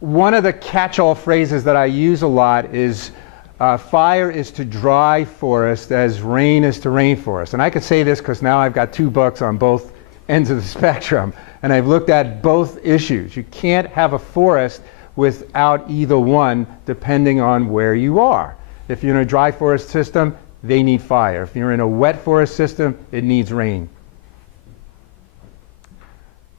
one of the catch-all phrases that I use a lot is fire is to dry forest as rain is to rainforest. And I could say this because now I've got 2 books on both ends of the spectrum, and I've looked at both issues. You can't have a forest without either one, depending on where you are. If you're in a dry forest system, they need fire. If you're in a wet forest system, it needs rain.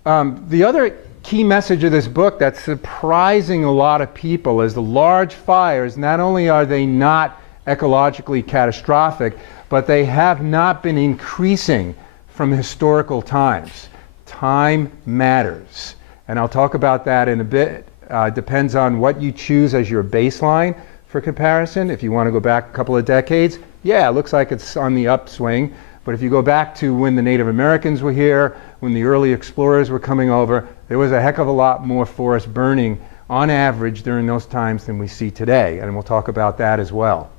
The other key message of this book that's surprising a lot of people is the large fires, not only are they not ecologically catastrophic, but they have not been increasing from historical times. Time matters. And I'll talk about that in a bit. Depends on what you choose as your baseline for comparison. If you want to go back a couple of decades, yeah, it looks like it's on the upswing. But if you go back to when the Native Americans were here, when the early explorers were coming over, there was a heck of a lot more forest burning on average during those times than we see today. And we'll talk about that as well.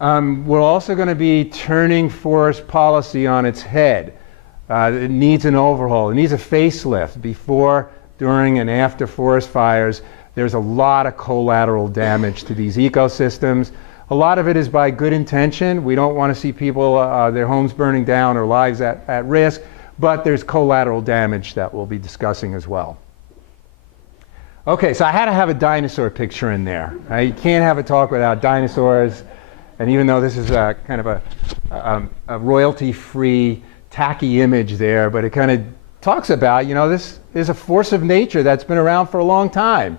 We're also going to be turning forest policy on its head. It needs an overhaul. It needs a facelift. Before, during, and after forest fires, there's a lot of collateral damage to these ecosystems. A lot of it is by good intention. We don't want to see people, their homes burning down or lives at risk, but there's collateral damage that we'll be discussing as well. Okay, so I had to have a dinosaur picture in there. You can't have a talk without dinosaurs. And even though this is a kind of a royalty-free, tacky image there, but it kind of talks about, you know, this is a force of nature that's been around for a long time.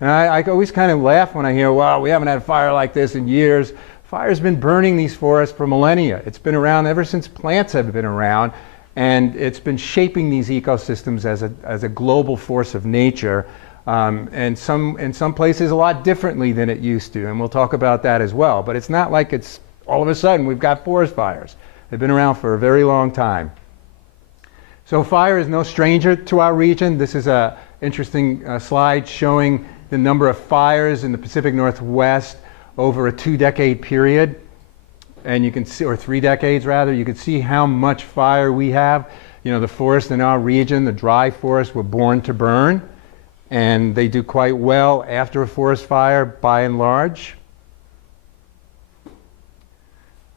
And I always kind of laugh when I hear, wow, we haven't had a fire like this in years. Fire's been burning these forests for millennia. It's been around ever since plants have been around, and it's been shaping these ecosystems as a global force of nature. And in some places a lot differently than it used to, and we'll talk about that as well. But it's not like it's all of a sudden we've got forest fires. They've been around for a very long time. So fire is no stranger to our region. This is an interesting slide showing the number of fires in the Pacific Northwest over a 2-decade period. And you can see, or 3 decades rather, you can see how much fire we have. You know, the forests in our region, the dry forests, were born to burn. And they do quite well after a forest fire, by and large.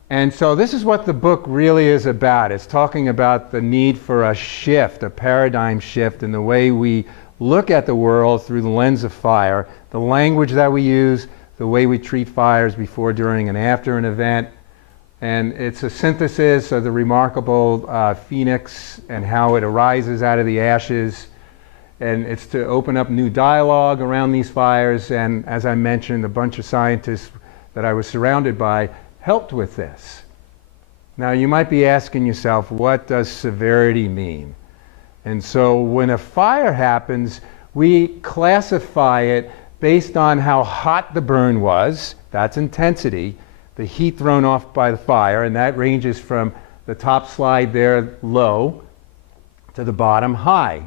And so this is what the book really is about. It's talking about the need for a shift, a paradigm shift in the way we look at the world through the lens of fire, the language that we use, the way we treat fires before, during, and after an event. And it's a synthesis of the remarkable phoenix and how it arises out of the ashes. And it's to open up new dialogue around these fires. And as I mentioned, a bunch of scientists that I was surrounded by helped with this. Now you might be asking yourself, what does severity mean? And so when a fire happens, we classify it based on how hot the burn was. That's intensity, the heat thrown off by the fire, and that ranges from the top slide there, low, to the bottom, high.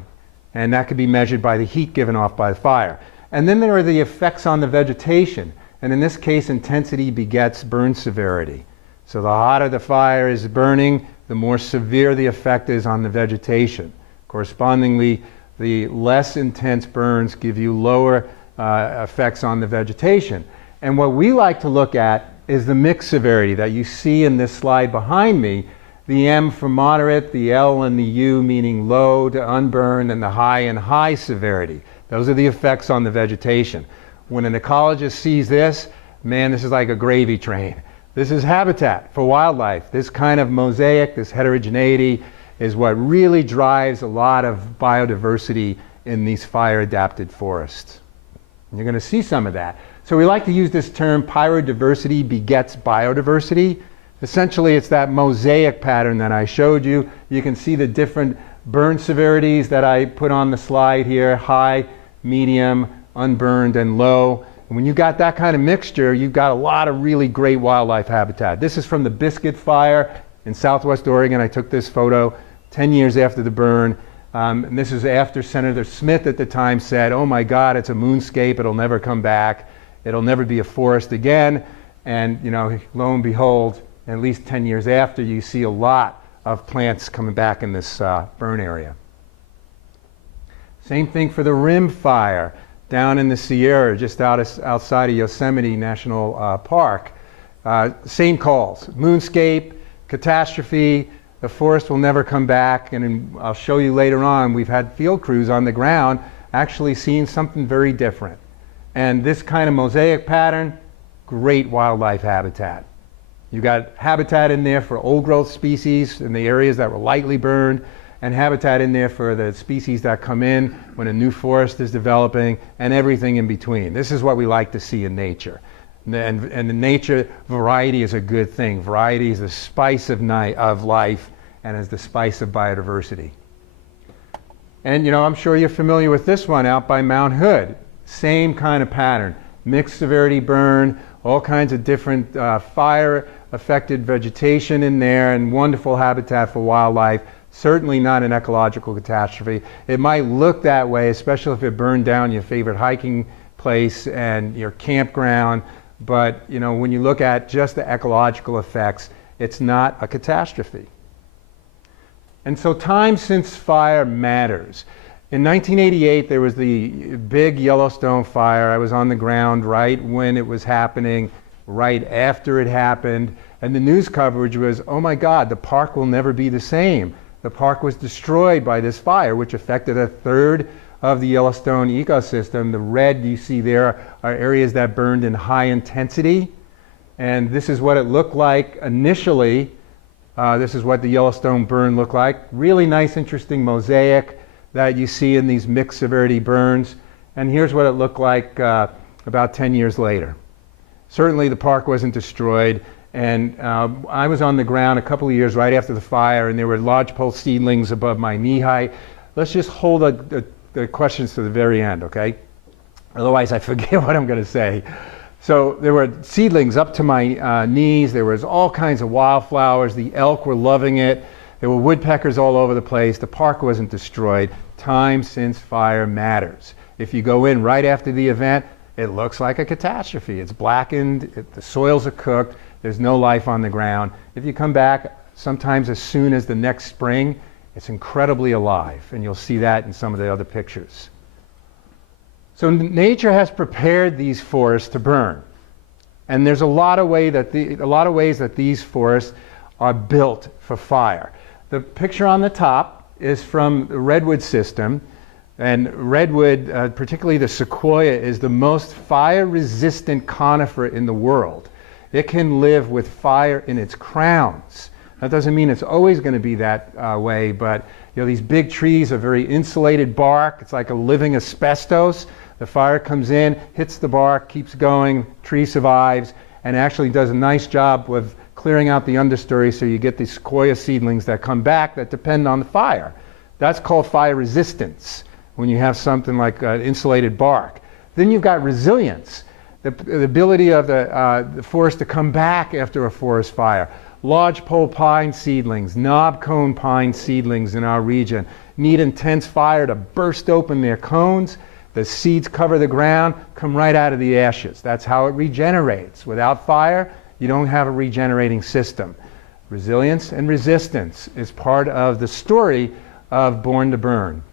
And that could be measured by the heat given off by the fire. And then there are the effects on the vegetation. And in this case, intensity begets burn severity. So the hotter the fire is burning, the more severe the effect is on the vegetation. Correspondingly, the less intense burns give you lower effects on the vegetation. And what we like to look at is the mixed severity that you see in this slide behind me. The M for moderate, the L and the U meaning low to unburned, and the high and high severity. Those are the effects on the vegetation. When an ecologist sees this, man, this is like a gravy train. This is habitat for wildlife. This kind of mosaic, this heterogeneity, is what really drives a lot of biodiversity in these fire-adapted forests. And you're going to see some of that. So we like to use this term, pyrodiversity begets biodiversity. Essentially, it's that mosaic pattern that I showed you. You can see the different burn severities that I put on the slide here, high, medium, unburned, and low. And when you've got that kind of mixture, you've got a lot of really great wildlife habitat. This is from the BISCUIT fire in Southwest Oregon. I took this photo 10 years after the burn. And this is after Senator Smith at the time said, oh my God, it's a moonscape, it'll never come back. It'll never be a forest again. And you know, lo and behold, at least 10 years after, you see a lot of plants coming back in this burn area. Same thing for the rim fire down in the Sierra, just outside of Yosemite National Park. Same calls, moonscape, catastrophe, the forest will never come back, and I'll show you later on, we've had field crews on the ground actually seeing something very different. And this kind of mosaic pattern, great wildlife habitat. You got habitat in there for old growth species in the areas that were lightly burned, and habitat in there for the species that come in when a new forest is developing, and everything in between. This is what we like to see in nature. And the nature, variety is a good thing. Variety is the spice of life, and is the spice of biodiversity. And you know, I'm sure you're familiar with this one out by Mount Hood. Same kind of pattern. Mixed severity burn, all kinds of different fire-affected vegetation in there, and wonderful habitat for wildlife. Certainly not an ecological catastrophe. It might look that way, especially if it burned down your favorite hiking place and your campground, but you know, when you look at just the ecological effects, it's not a catastrophe. And so time since fire matters. In 1988, there was the big Yellowstone fire. I was on the ground right when it was happening, right after it happened, and the news coverage was, oh my God, the park will never be the same. The park was destroyed by this fire, which affected a third of the Yellowstone ecosystem. The red you see there are areas that burned in high intensity, and this is what it looked like initially. This is what the Yellowstone burn looked like. Really nice, interesting mosaic that you see in these mixed severity burns. And here's what it looked like about 10 years later. Certainly the park wasn't destroyed, and I was on the ground a couple of years right after the fire, and there were lodgepole seedlings above my knee height. Let's just hold the questions to the very end, okay? Otherwise I forget what I'm going to say. So there were seedlings up to my knees. There was all kinds of wildflowers. The elk were loving it. There were woodpeckers all over the place. The park wasn't destroyed. Time since fire matters. If you go in right after the event, it looks like a catastrophe. It's blackened, the soils are cooked, there's no life on the ground. If you come back sometimes as soon as the next spring, it's incredibly alive, and you'll see that in some of the other pictures. So nature has prepared these forests to burn. And there's a lot of ways that these forests are built for fire. The picture on the top is from the redwood system. And redwood, particularly the sequoia, is the most fire-resistant conifer in the world. It can live with fire in its crowns. That doesn't mean it's always going to be that way, but you know, these big trees are very insulated bark. It's like a living asbestos. The fire comes in, hits the bark, keeps going, tree survives, and actually does a nice job of clearing out the understory, so you get these sequoia seedlings that come back that depend on the fire. That's called fire resistance, when you have something like insulated bark. Then you've got resilience, the ability of the forest to come back after a forest fire. Lodgepole pine seedlings, knobcone pine seedlings in our region need intense fire to burst open their cones. The seeds cover the ground, come right out of the ashes. That's how it regenerates. Without fire, you don't have a regenerating system. Resilience and resistance is part of the story of Born to Burn.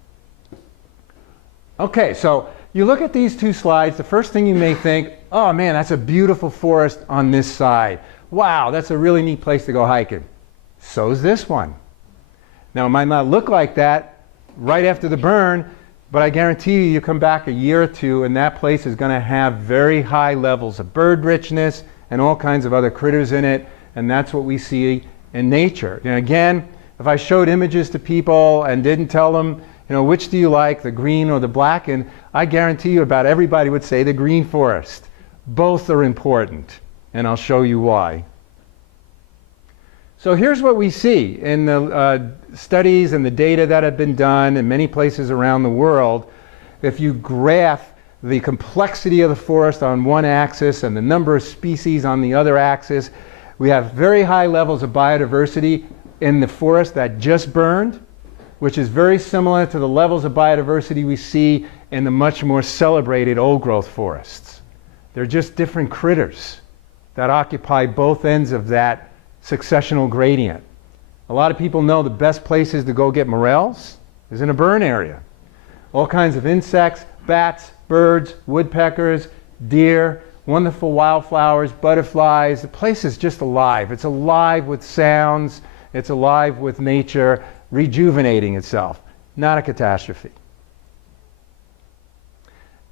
Okay, so you look at these two slides, the first thing you may think, oh man, that's a beautiful forest on this side. Wow, that's a really neat place to go hiking. So's this one. Now, it might not look like that right after the burn, but I guarantee you come back a year or two and that place is going to have very high levels of bird richness and all kinds of other critters in it, and that's what we see in nature. And again, if I showed images to people and didn't tell them, you know, which do you like, the green or the black, and I guarantee you about everybody would say the green forest. Both are important, and I'll show you why. So here's what we see in the studies and the data that have been done in many places around the world. If you graph the complexity of the forest on one axis and the number of species on the other axis, we have very high levels of biodiversity in the forest that just burned, which is very similar to the levels of biodiversity we see in the much more celebrated old-growth forests. They're just different critters that occupy both ends of that successional gradient. A lot of people know the best places to go get morels is in a burn area. all kinds of insects, bats, birds, woodpeckers, deer, wonderful wildflowers, butterflies. The place is just alive. It's alive with sounds. It's alive with nature rejuvenating itself. Not a catastrophe.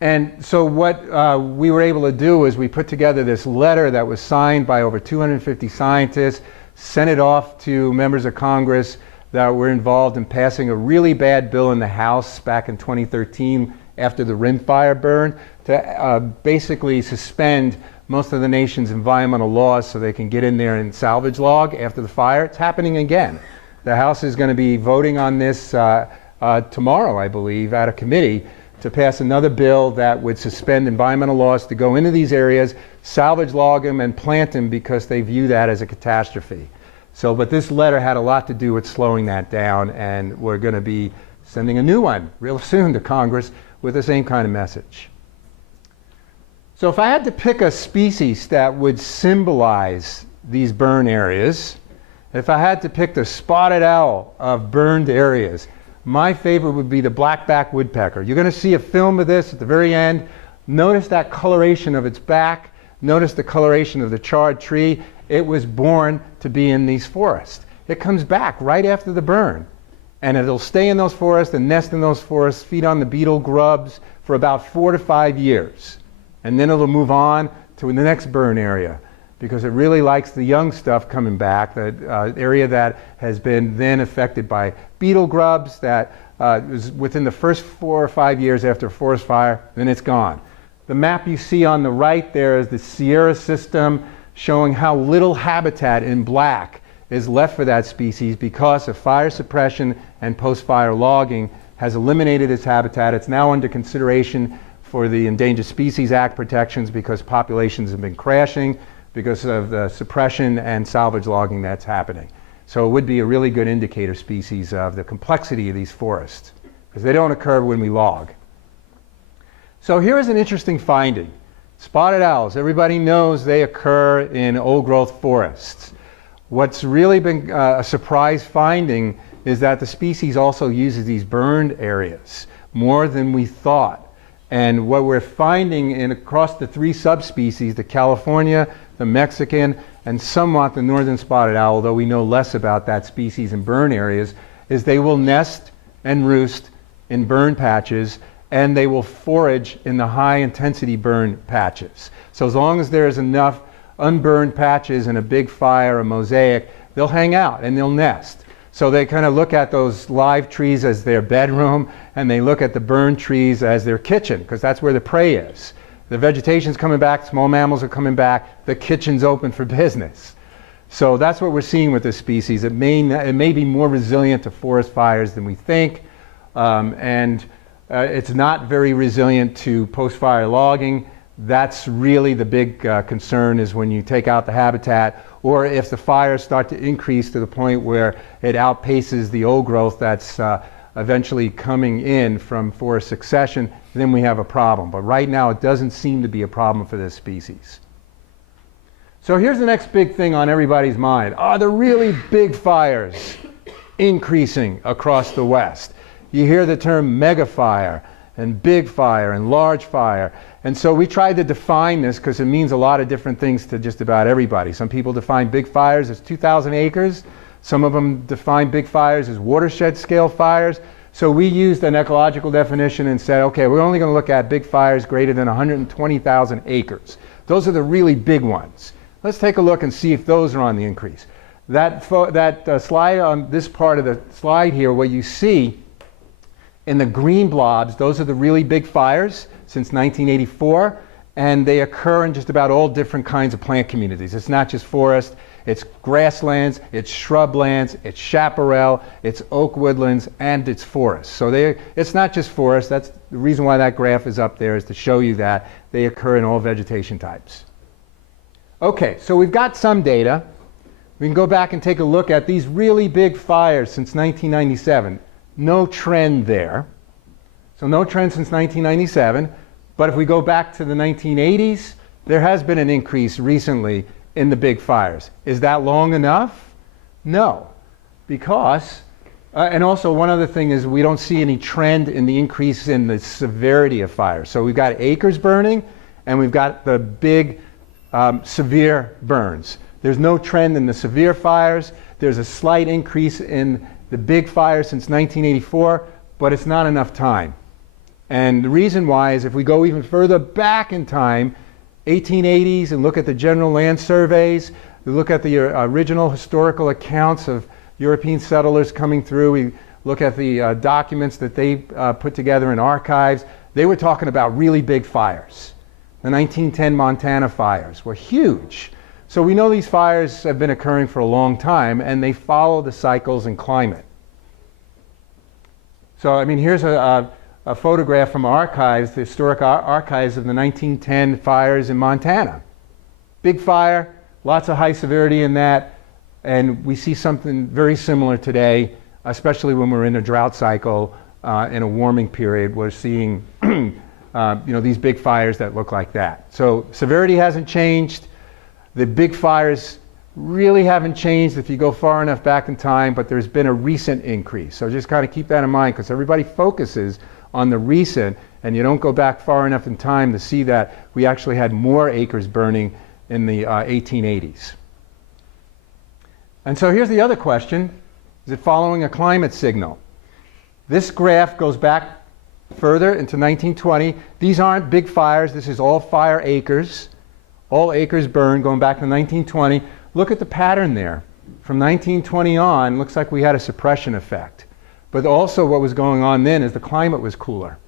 And so what we were able to do is we put together this letter that was signed by over 250 scientists, sent it off to members of Congress that were involved in passing a really bad bill in the House back in 2013 after the rimfire burn to basically suspend most of the nation's environmental laws so they can get in there and salvage log after the fire. It's happening again. The House is going to be voting on this tomorrow, I believe, at a committee to pass another bill that would suspend environmental laws to go into these areas, salvage log them, and plant them because they view that as a catastrophe. So, but this letter had a lot to do with slowing that down, and we're going to be sending a new one real soon to Congress with the same kind of message. So if I had to pick a species that would symbolize these burn areas, if I had to pick the spotted owl of burned areas, my favorite would be the blackback woodpecker. You're going to see a film of this at the very end. Notice that coloration of its back. Notice the coloration of the charred tree. It was born to be in these forests. It comes back right after the burn. And it'll stay in those forests and nest in those forests, feed on the beetle grubs for about 4 to 5 years. And then it'll move on to the next burn area because it really likes the young stuff coming back, the area that has been then affected by beetle grubs that is within the first 4 or 5 years after a forest fire, then it's gone. The map you see on the right there is the Sierra system showing how little habitat in black is left for that species because of fire suppression and post-fire logging has eliminated its habitat. It's now under consideration for the Endangered Species Act protections because populations have been crashing because of the suppression and salvage logging that's happening. So it would be a really good indicator species of the complexity of these forests because they don't occur when we log. So here is an interesting finding. Spotted owls, everybody knows they occur in old growth forests. What's really been a surprise finding is that the species also uses these burned areas more than we thought. And what we're finding across the 3 subspecies, the California, the Mexican, and somewhat the northern spotted owl, although we know less about that species in burn areas, is they will nest and roost in burn patches and they will forage in the high intensity burn patches. So as long as there's enough unburned patches in a big fire, a mosaic, they'll hang out and they'll nest. So they kind of look at those live trees as their bedroom and they look at the burned trees as their kitchen because that's where the prey is. The vegetation's coming back, small mammals are coming back, the kitchen's open for business. So that's what we're seeing with this species. It may be more resilient to forest fires than we think, it's not very resilient to post-fire logging. That's really the big concern is when you take out the habitat or if the fires start to increase to the point where it outpaces the old growth that's eventually coming in from forest succession, then we have a problem. But right now it doesn't seem to be a problem for this species. So here's the next big thing on everybody's mind. Are the really big fires increasing across the West? You hear the term mega fire and big fire and large fire. And so we tried to define this because it means a lot of different things to just about everybody. Some people define big fires as 2,000 acres. Some of them define big fires as watershed scale fires. So we used an ecological definition and said, okay, we're only going to look at big fires greater than 120,000 acres. Those are the really big ones. Let's take a look and see if those are on the increase. That slide on this part of the slide here, what you see in the green blobs, those are the really big fires since 1984, and they occur in just about all different kinds of plant communities. It's not just forest, it's grasslands, it's shrublands, it's chaparral, it's oak woodlands, and it's forests. So it's not just forest. That's the reason why that graph is up there, is to show you that they occur in all vegetation types. Okay, so we've got some data. We can go back and take a look at these really big fires since 1997. No trend there. So no trend since 1997. But if we go back to the 1980s, there has been an increase recently in the big fires. Is that long enough? No, because And also one other thing is we don't see any trend in the increase in the severity of fire. So we've got acres burning and we've got the big severe burns. There's no trend in the severe fires. There's a slight increase in the big fires since 1984, but it's not enough time. And the reason why is if we go even further back in time, 1880s, and look at the general land surveys, we look at the original historical accounts of European settlers coming through, we look at the documents that they put together in archives, they were talking about really big fires. The 1910 Montana fires were huge. So we know these fires have been occurring for a long time and they follow the cycles in climate. So I mean, here's a photograph from archives, the historic archives of the 1910 fires in Montana. Big fire, lots of high severity in that, and we see something very similar today, especially when we're in a drought cycle, in a warming period. We're seeing these big fires that look like that. So severity hasn't changed. The big fires really haven't changed if you go far enough back in time, but there's been a recent increase. So just kind of keep that in mind, because everybody focuses on the recent, and you don't go back far enough in time to see that we actually had more acres burning in the 1880s. And so here's the other question: is it following a climate signal? This graph goes back further into 1920. These aren't big fires. This is all fire acres. All acres burned going back to 1920. Look at the pattern there. From 1920 on, looks like we had a suppression effect. But also what was going on then is the climate was cooler.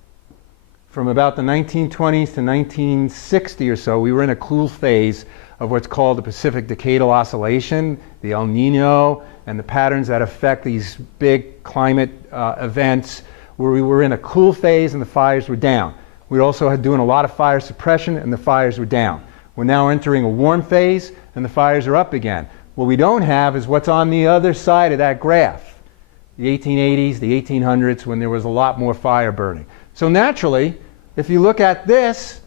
From about the 1920s to 1960 or so, we were in a cool phase of what's called the Pacific Decadal Oscillation, the El Nino, and the patterns that affect these big climate events, where we were in a cool phase and the fires were down. We also had doing a lot of fire suppression and the fires were down. We're now entering a warm phase and the fires are up again. What we don't have is what's on the other side of that graph. The 1880s, the 1800s, when there was a lot more fire burning. So naturally, if you look at this,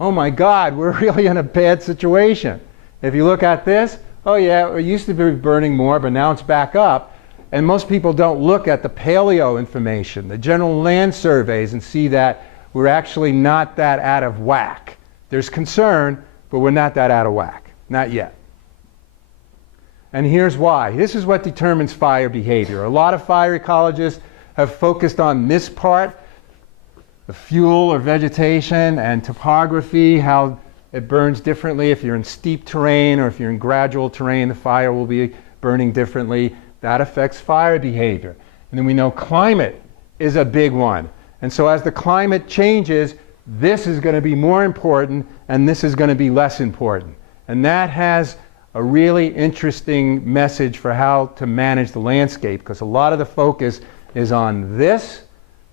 oh my God, we're really in a bad situation. If you look at this, oh yeah, it used to be burning more, but now it's back up. And most people don't look at the paleo information, the general land surveys, and see that we're actually not that out of whack. There's concern, but we're not that out of whack. Not yet. And here's why. This is what determines fire behavior. A lot of fire ecologists have focused on this part, the fuel or vegetation and topography, how it burns differently. If you're in steep terrain or if you're in gradual terrain, the fire will be burning differently. That affects fire behavior. And then we know climate is a big one. And so as the climate changes, this is going to be more important and this is going to be less important. And that has a really interesting message for how to manage the landscape, because a lot of the focus is on this,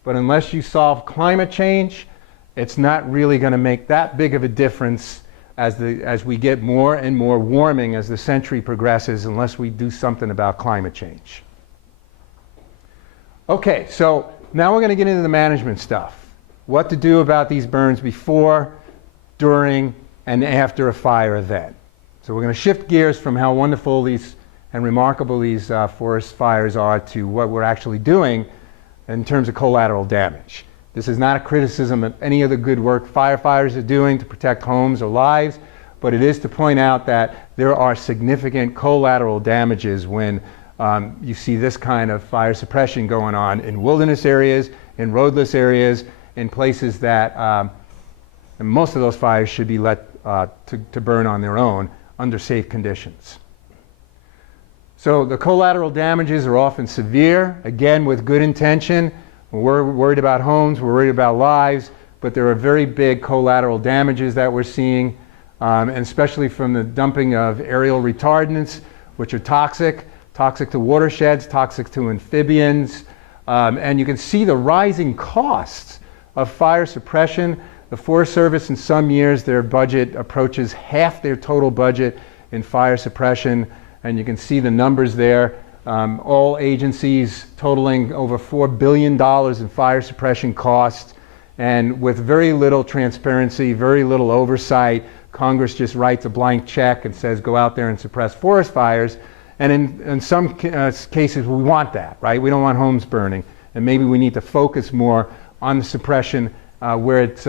but unless you solve climate change, it's not really going to make that big of a difference as we get more and more warming as the century progresses, unless we do something about climate change. Okay, so now we're going to get into the management stuff. What to do about these burns before, during, and after a fire event. So we're going to shift gears from how wonderful these and remarkable these forest fires are to what we're actually doing in terms of collateral damage. This is not a criticism of any of the good work firefighters are doing to protect homes or lives, but it is to point out that there are significant collateral damages when you see this kind of fire suppression going on in wilderness areas, in roadless areas, in places that and most of those fires should be let to burn on their own under safe conditions. So the collateral damages are often severe, again with good intention. We're worried about homes, we're worried about lives, but there are very big collateral damages that we're seeing, and especially from the dumping of aerial retardants, which are toxic to watersheds, toxic to amphibians, and you can see the rising costs of fire suppression. The Forest Service in some years, their budget approaches half their total budget in fire suppression, and you can see the numbers there. All agencies totaling over $4 billion in fire suppression costs, and with very little transparency, very little oversight. Congress just writes a blank check and says go out there and suppress forest fires, And in some cases, we want that, right? We don't want homes burning. And maybe we need to focus more on the suppression where it's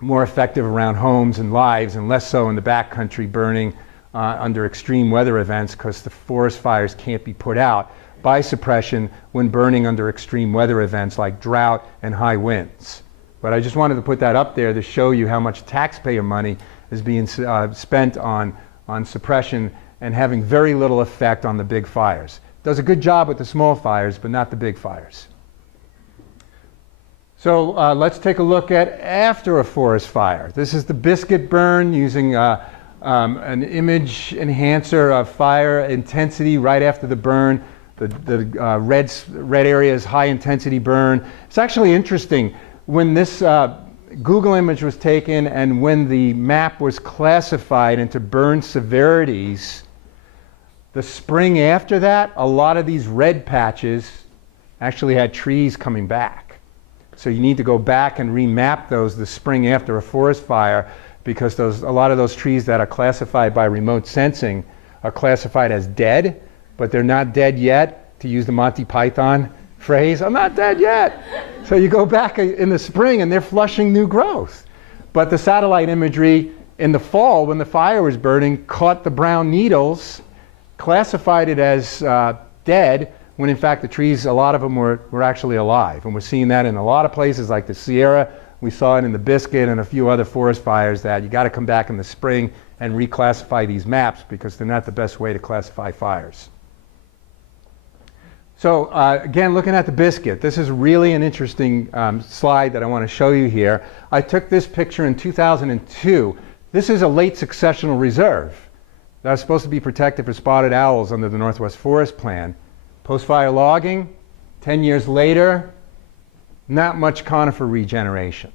more effective around homes and lives, and less so in the backcountry burning under extreme weather events, because the forest fires can't be put out by suppression when burning under extreme weather events like drought and high winds. But I just wanted to put that up there to show you how much taxpayer money is being spent on suppression and having very little effect on the big fires. Does a good job with the small fires, but not the big fires. So let's take a look at after a forest fire. This is the BISCUIT burn using an image enhancer of fire intensity right after the burn. The red area is high intensity burn. It's actually interesting. When this Google image was taken and when the map was classified into burn severities, the spring after that, a lot of these red patches actually had trees coming back. So you need to go back and remap those the spring after a forest fire, because a lot of those trees that are classified by remote sensing are classified as dead, but they're not dead yet, to use the Monty Python phrase, I'm not dead yet. So you go back in the spring and they're flushing new growth. But the satellite imagery in the fall, when the fire was burning, caught the brown needles, classified it as dead, when in fact the trees, a lot of them were actually alive. And we're seeing that in a lot of places like the Sierra. We saw it in the BISCUIT and a few other forest fires, that you got to come back in the spring and reclassify these maps, because they're not the best way to classify fires. So again, looking at the BISCUIT, this is really an interesting slide that I want to show you here. I took this picture in 2002. This is a late successional reserve that was supposed to be protected for spotted owls under the Northwest Forest Plan. Post-fire logging, 10 years later, not much conifer regeneration.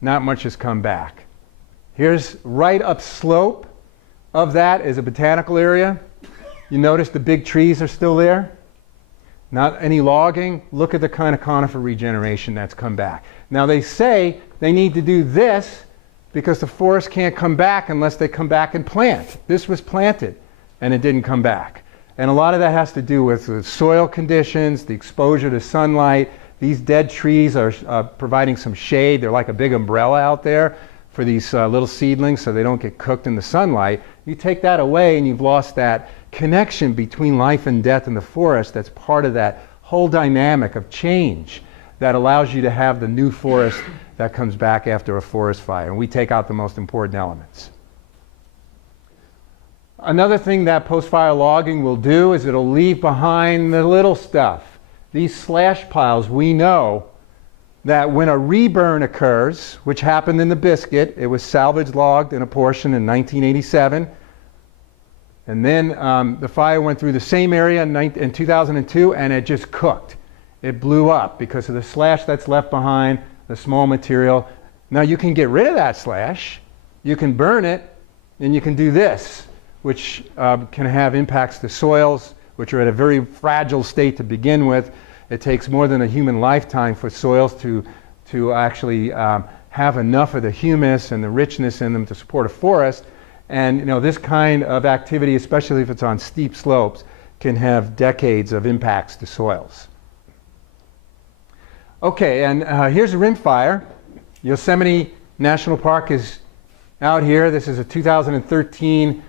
Not much has come back. Here's right upslope of that is a botanical area. You notice the big trees are still there. Not any logging. Look at the kind of conifer regeneration that's come back. Now they say they need to do this because the forest can't come back unless they come back and plant. This was planted and it didn't come back. And a lot of that has to do with the soil conditions, the exposure to sunlight. These dead trees are providing some shade. They're like a big umbrella out there for these little seedlings so they don't get cooked in the sunlight. You take that away and you've lost that connection between life and death in the forest. That's part of that whole dynamic of change that allows you to have the new forest that comes back after a forest fire. And we take out the most important elements. Another thing that post-fire logging will do is it'll leave behind the little stuff. These slash piles, we know that when a reburn occurs, which happened in the BISCUIT, it was salvage logged in a portion in 1987. And then the fire went through the same area in 2002, and it just cooked. It blew up because of the slash that's left behind, the small material. Now you can get rid of that slash, you can burn it, and you can do this, which can have impacts to soils, which are at a very fragile state to begin with. It takes more than a human lifetime for soils to actually have enough of the humus and the richness in them to support a forest. And this kind of activity, especially if it's on steep slopes, can have decades of impacts to soils. Okay, and here's a rimfire. Yosemite National Park is out here. This is a 2013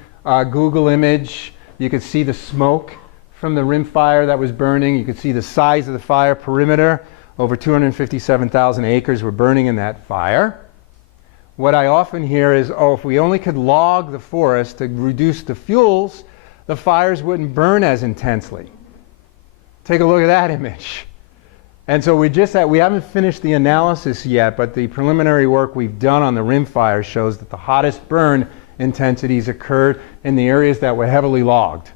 Google image. You can see the smoke from the rimfire that was burning. You can see the size of the fire perimeter. Over 257,000 acres were burning in that fire. What I often hear is, oh, if we only could log the forest to reduce the fuels, the fires wouldn't burn as intensely. Take a look at that image. And so we haven't finished the analysis yet, but the preliminary work we've done on the rimfire shows that the hottest burn intensities occurred in the areas that were heavily logged.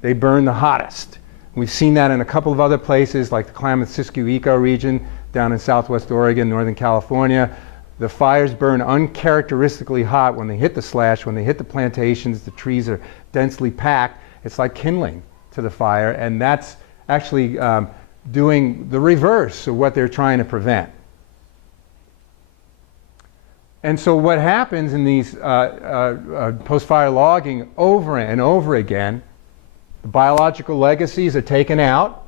They burn the hottest. We've seen that in a couple of other places, like the Klamath-Siskiyou ecoregion down in southwest Oregon, Northern California. The fires burn uncharacteristically hot when they hit the slash, when they hit the plantations, the trees are densely packed. It's like kindling to the fire, and that's actually doing the reverse of what they're trying to prevent. And so what happens in these post-fire logging over and over again The biological legacies are taken out,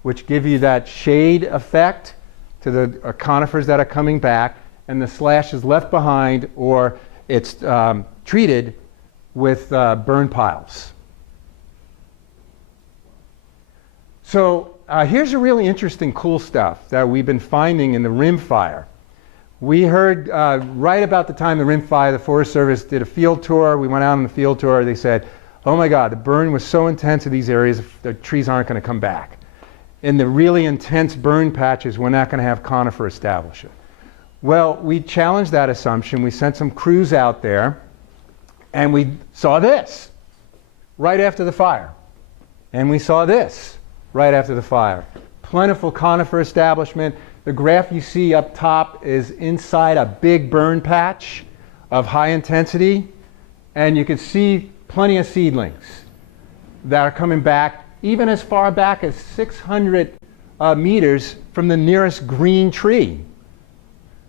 which give you that shade effect to the conifers that are coming back, and the slash is left behind, or it's treated with burn piles. So here's a really interesting, cool stuff that we've been finding in the rim fire. We heard right about the time the rim fire, the Forest Service did a field tour. We went out on the field tour. They said, oh my God, the burn was so intense in these areas, the trees aren't going to come back. In the really intense burn patches, we're not going to have conifer establishment. Well, we challenged that assumption. We sent some crews out there, and we saw this right after the fire. And we saw this right after the fire. Plentiful conifer establishment. The graph you see up top is inside a big burn patch of high intensity, and you can see plenty of seedlings that are coming back even as far back as 600 meters from the nearest green tree.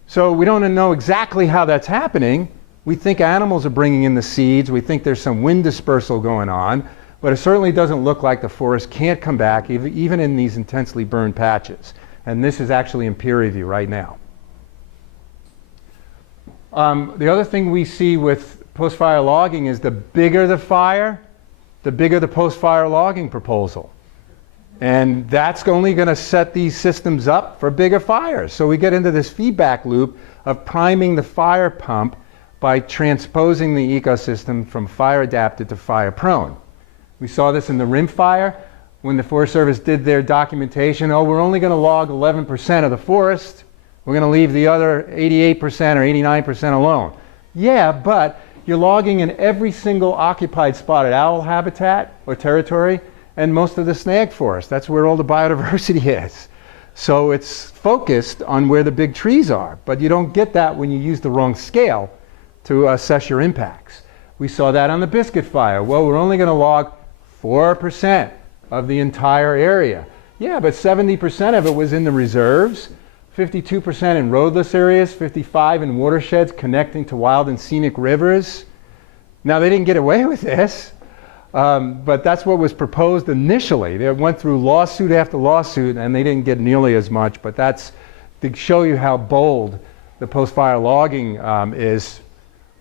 So we don't know exactly how that's happening. We think animals are bringing in the seeds. We think there's some wind dispersal going on, but it certainly doesn't look like the forest can't come back even in these intensely burned patches. And this is actually in peer review right now. The other thing we see with post-fire logging is the bigger the fire, the bigger the post-fire logging proposal. And that's only going to set these systems up for bigger fires. So we get into this feedback loop of priming the fire pump by transposing the ecosystem from fire adapted to fire prone. We saw this in the rim fire when the Forest Service did their documentation. Oh, we're only going to log 11% of the forest. We're going to leave the other 88% or 89% alone. Yeah, but you're logging in every single occupied spotted owl habitat or territory and most of the snag forest. That's where all the biodiversity is. So it's focused on where the big trees are, but you don't get that when you use the wrong scale to assess your impacts. We saw that on the Biscuit fire. Well, we're only going to log 4% of the entire area. Yeah, but 70% of it was in the reserves, 52% in roadless areas, 55% in watersheds connecting to wild and scenic rivers. Now, they didn't get away with this, but that's what was proposed initially. They went through lawsuit after lawsuit, and they didn't get nearly as much, but that's to show you how bold the post-fire logging is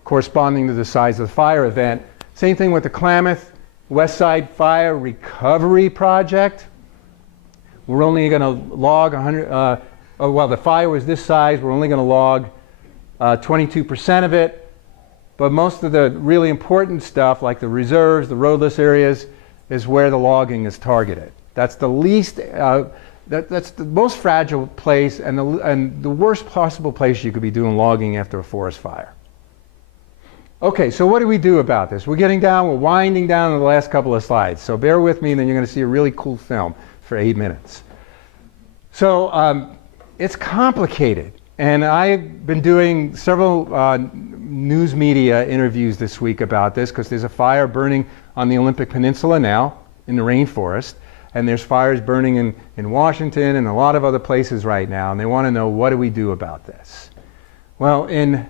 corresponding to the size of the fire event. Same thing with the Klamath West Side Fire Recovery Project. We're only going to log 100, well, the fire was this size. We're only going to log 22% of it. But most of the really important stuff, like the reserves, the roadless areas, is where the logging is targeted. That's the least, that's the most fragile place and the worst possible place you could be doing logging after a forest fire. Okay, so what do we do about this? We're winding down in the last couple of slides. So bear with me, and then you're going to see a really cool film for 8 minutes. So it's complicated. And I've been doing several news media interviews this week about this, because there's a fire burning on the Olympic Peninsula now in the rainforest, and there's fires burning in Washington and a lot of other places right now, and they want to know, what do we do about this? Well, in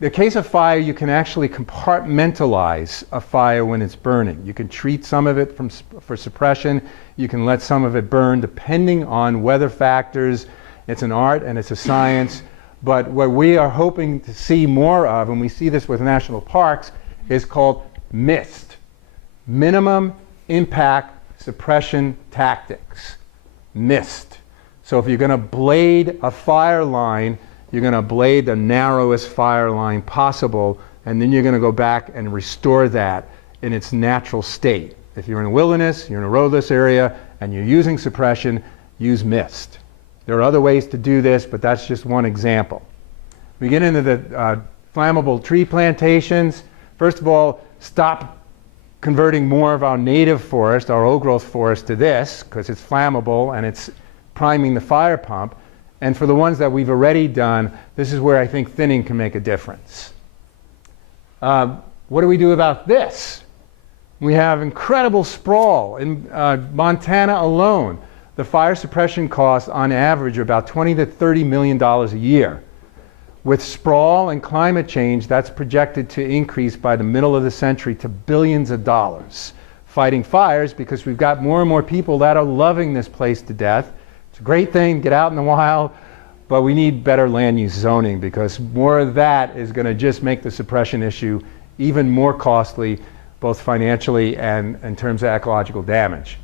the case of fire, you can actually compartmentalize a fire when it's burning. You can treat some of it for suppression. You can let some of it burn depending on weather factors. It's an art and it's a science. But what we are hoping to see more of, and we see this with national parks, is called MIST, Minimum Impact Suppression Tactics. MIST. So if you're going to blade a fire line, you're going to blade the narrowest fire line possible, and then you're going to go back and restore that in its natural state. If you're in a wilderness, you're in a roadless area, and you're using suppression, use MIST. There are other ways to do this, but that's just one example. We get into the flammable tree plantations. First of all, stop converting more of our native forest, our old-growth forest, to this, because it's flammable and it's priming the fire pump. And for the ones that we've already done, this is where I think thinning can make a difference. What do we do about this? We have incredible sprawl. In Montana alone, the fire suppression costs on average are about $20 to $30 million a year. With sprawl and climate change, that's projected to increase by the middle of the century to billions of dollars fighting fires, because we've got more and more people that are loving this place to death. It's a great thing, get out in the wild, but we need better land use zoning, because more of that is going to just make the suppression issue even more costly, both financially and in terms of ecological damage.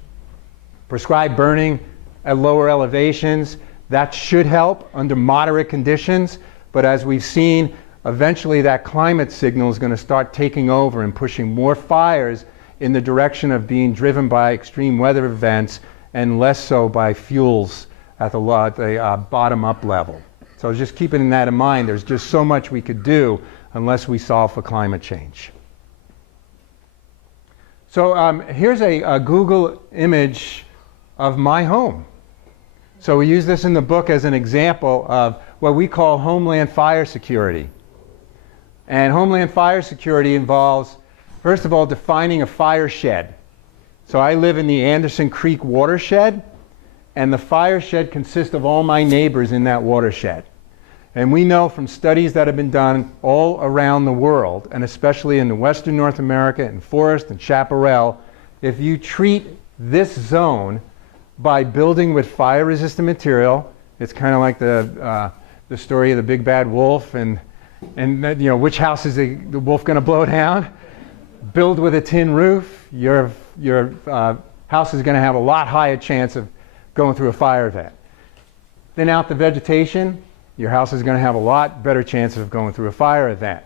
Prescribed burning at lower elevations, that should help under moderate conditions, but as we've seen, eventually that climate signal is going to start taking over and pushing more fires in the direction of being driven by extreme weather events and less so by fuels at the bottom-up level. So just keeping that in mind, there's just so much we could do unless we solve for climate change. So here's a Google image of my home. So we use this in the book as an example of what we call homeland fire security. And homeland fire security involves, first of all, defining a fire shed. So I live in the Anderson Creek watershed, and the fire shed consists of all my neighbors in that watershed. And we know from studies that have been done all around the world, and especially in the Western North America, in Forest and Chaparral, if you treat this zone by building with fire-resistant material, it's kind of like the story of the big bad wolf, and you know, which house is the wolf going to blow down? Build with a tin roof, your house is going to have a lot higher chance of going through a fire event. Thin out the vegetation, your house is going to have a lot better chance of going through a fire event.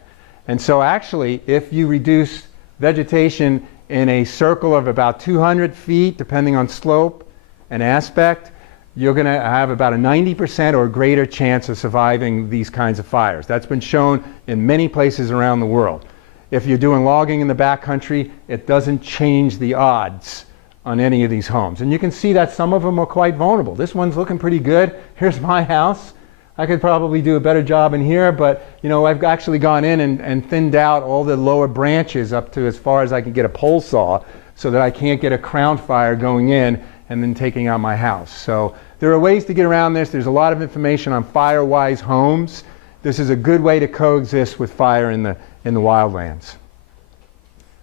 And so actually, if you reduce vegetation in a circle of about 200 feet, depending on slope and aspect, you're going to have about a 90% or greater chance of surviving these kinds of fires. That's been shown in many places around the world. If you're doing logging in the backcountry, it doesn't change the odds on any of these homes. And you can see that some of them are quite vulnerable. This one's looking pretty good. Here's my house. I could probably do a better job in here, but you know, I've actually gone in and thinned out all the lower branches up to as far as I can get a pole saw, so that I can't get a crown fire going in and then taking out my house. So there are ways to get around this. There's a lot of information on fire-wise homes. This is a good way to coexist with fire in the wildlands.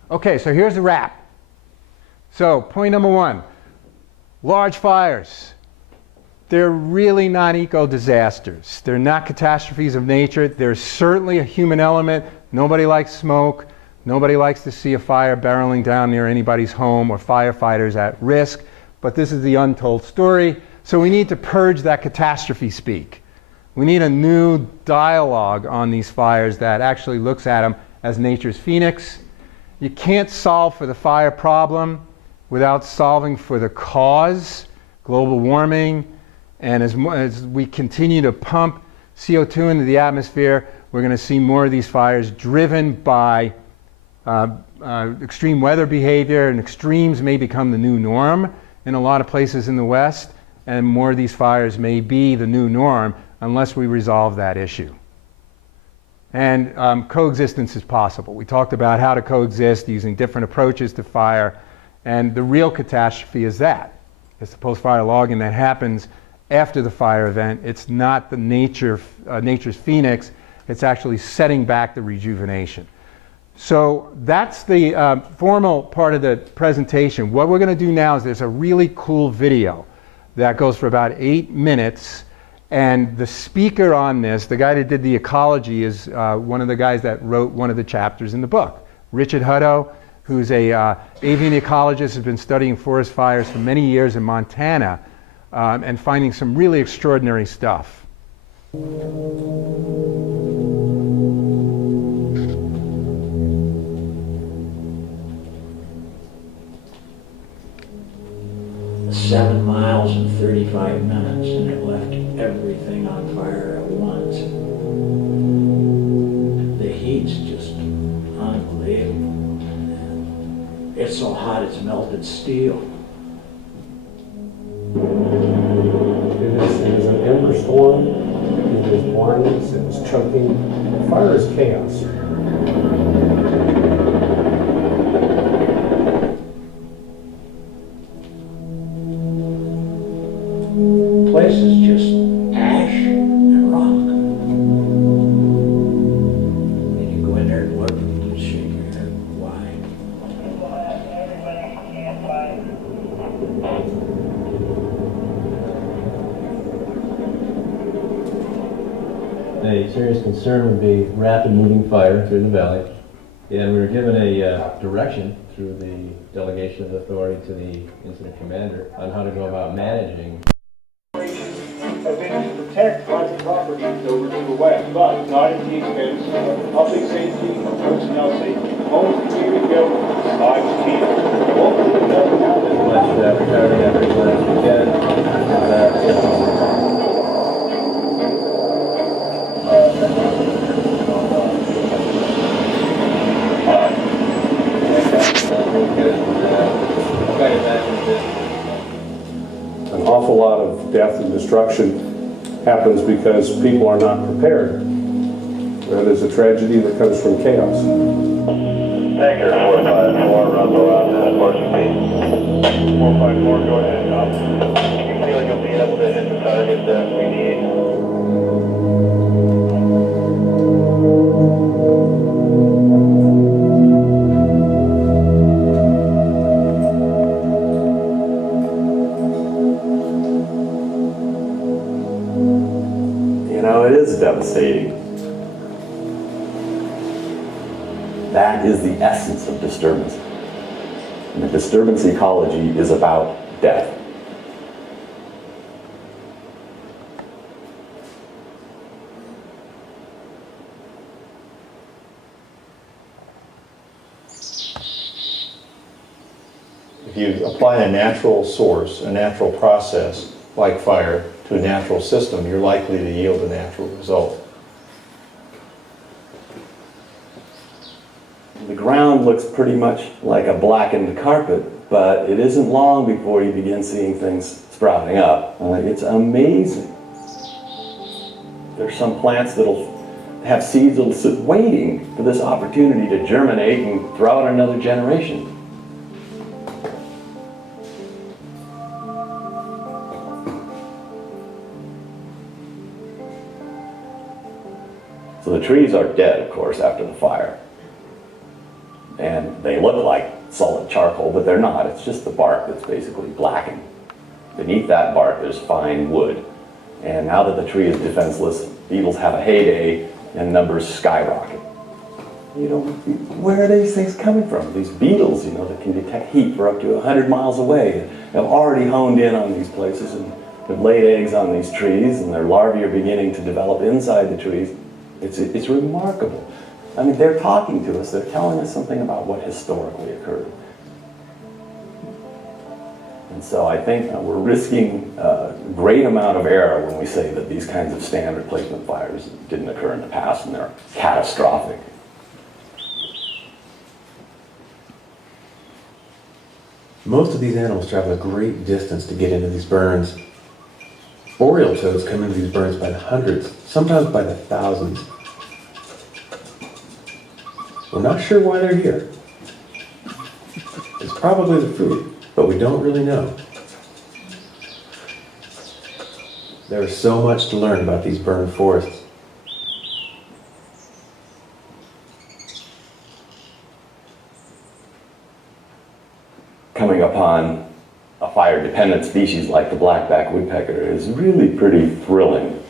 Okay, so here's the wrap. So point number one, large fires. They're really not eco-disasters. They're not catastrophes of nature. There's certainly a human element. Nobody likes smoke. Nobody likes to see a fire barreling down near anybody's home or firefighters at risk. But this is the untold story. So we need to purge that catastrophe speak. We need a new dialogue on these fires that actually looks at them as nature's phoenix. You can't solve for the fire problem without solving for the cause, global warming. And as we continue to pump CO2 into the atmosphere, we're going to see more of these fires driven by extreme weather behavior, and extremes may become the new norm in a lot of places in the West, and more of these fires may be the new norm unless we resolve that issue. And coexistence is possible. We talked about how to coexist using different approaches to fire, and the real catastrophe is that. It's the post-fire logging that happens after the fire event. It's not the nature's phoenix. It's actually setting back the rejuvenation. So that's the formal part of the presentation. What we're going to do now is there's a really cool video that goes for about 8 minutes. And the speaker on this, the guy that did the ecology, is one of the guys that wrote one of the chapters in the book. Richard Hutto, who's a avian ecologist, has been studying forest fires for many years in Montana and finding some really extraordinary stuff. 7 miles in 35 minutes, and it left everything on fire at once. The heat's just unbelievable. It's so hot it's melted steel. It is an ember storm. It is blindness. It is choking. Fire is chaos. Place is just ash and rock. And you go in there and look, and you shake your head. Why? serious concern would be rapid moving fire through the valley. And we were given a direction through the delegation of authority to the incident commander on how to go about managing. Have been to protect private property over to the west, but not at the expense of public safety or personnel safety. Most community government sides key. Local government Much of that regarding efforts last weekend. An awful lot of death and destruction happens because people are not prepared. That is a tragedy that comes from chaos. Tanker 454, Russell out at Washington. 454, go ahead, you feel like you'll be able to hit the target that we need? You know, it is devastating. That is the essence of disturbance. And the disturbance ecology is about death. If you apply a natural source, a natural process like fire to a natural system, you're likely to yield a natural result. The ground looks pretty much like a blackened carpet, but it isn't long before you begin seeing things sprouting up. It's amazing. There's some plants that'll have seeds that'll sit waiting for this opportunity to germinate and throw out another generation. So the trees are dead, of course, after the fire. And they look like solid charcoal, but they're not. It's just the bark that's basically blackened. Beneath that bark, there's fine wood. And now that the tree is defenseless, beetles have a heyday and numbers skyrocket. You know, where are these things coming from? These beetles, you know, that can detect heat for up to 100 miles away have already honed in on these places and have laid eggs on these trees, and their larvae are beginning to develop inside the trees. It's remarkable. I mean, they're talking to us. They're telling us something about what historically occurred. And so I think we're risking a great amount of error when we say that these kinds of stand replacement fires didn't occur in the past and they're catastrophic. Most of these animals travel a great distance to get into these burns. Boreal toads come into these burns by the hundreds, sometimes by the thousands. We're not sure why they're here. It's probably the food, but we don't really know. There is so much to learn about these burned forests. Coming upon a fire-dependent species like the blackback woodpecker is really pretty thrilling.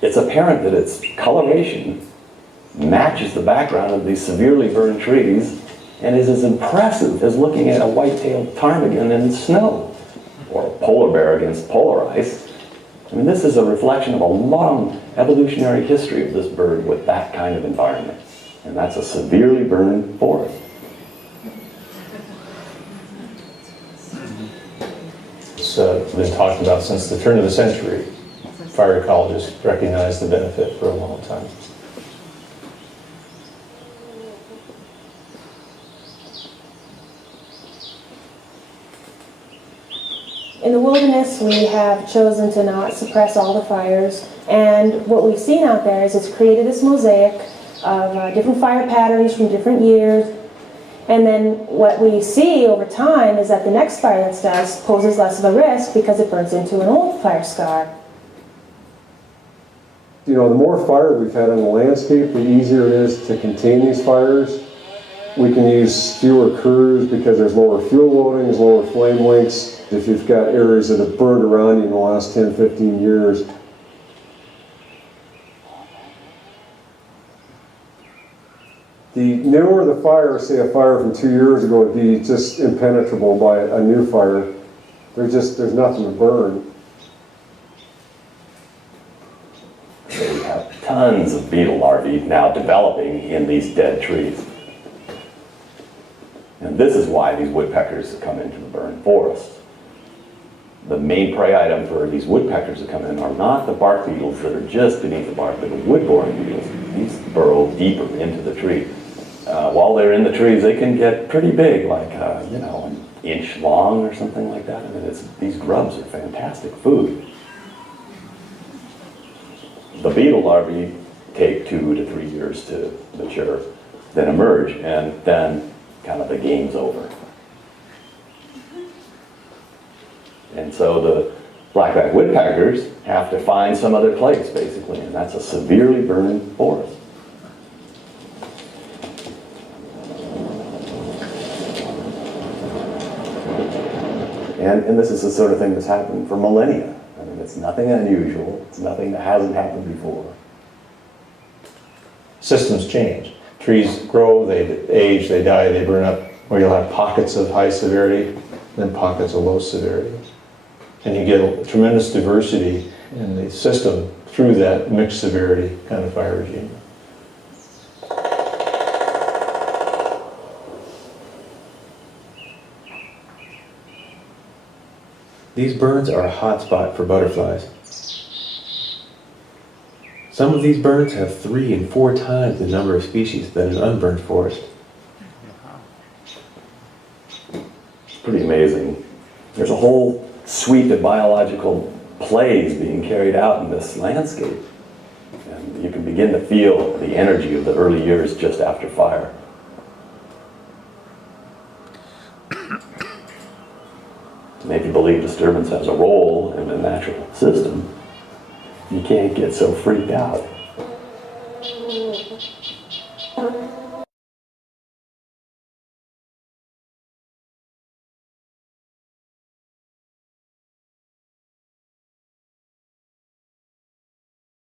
It's apparent that its coloration matches the background of these severely burned trees and is as impressive as looking at a white-tailed ptarmigan in snow or a polar bear against polar ice. I mean, this is a reflection of a long evolutionary history of this bird with that kind of environment, and that's a severely burned forest. It's been talked about since the turn of the century. Fire ecologists recognize the benefit for a long time. In the wilderness, we have chosen to not suppress all the fires, and what we've seen out there is it's created this mosaic of different fire patterns from different years, and then what we see over time is that the next fire that starts poses less of a risk because it burns into an old fire scar. You know, the more fire we've had on the landscape, the easier it is to contain these fires. We can use fewer crews because there's lower fuel loading, there's lower flame lengths. If you've got areas that have burned around you in the last 10, 15 years, The newer the fire, say a fire from 2 years ago, would be just impenetrable by a new fire. There's nothing to burn. So we have tons of beetle larvae now developing in these dead trees. And this is why these woodpeckers come into the burned forest. The main prey item for these woodpeckers that come in are not the bark beetles that are just beneath the bark, but the wood-boring beetles. These burrow deeper into the tree. While they're in the trees, they can get pretty big, like you know, an inch long or something like that. I mean, these grubs are fantastic food. The beetle larvae take 2 to 3 years to mature, then emerge, and then kind of the game's over. And so the blackback woodpeckers have to find some other place, basically, and that's a severely burned forest. And this is the sort of thing that's happened for millennia. I mean, it's nothing unusual. It's nothing that hasn't happened before. Systems change. Trees grow, they age, they die, they burn up, or you'll have pockets of high severity, then pockets of low severity. And you get a tremendous diversity in the system through that mixed severity kind of fire regime. These burns are a hot spot for butterflies. Some of these burns have 3 and 4 times the number of species than an unburned forest. It's pretty amazing. There's a whole suite of biological plays being carried out in this landscape. And you can begin to feel the energy of the early years just after fire. And if you believe disturbance has a role in the natural system, you can't get so freaked out.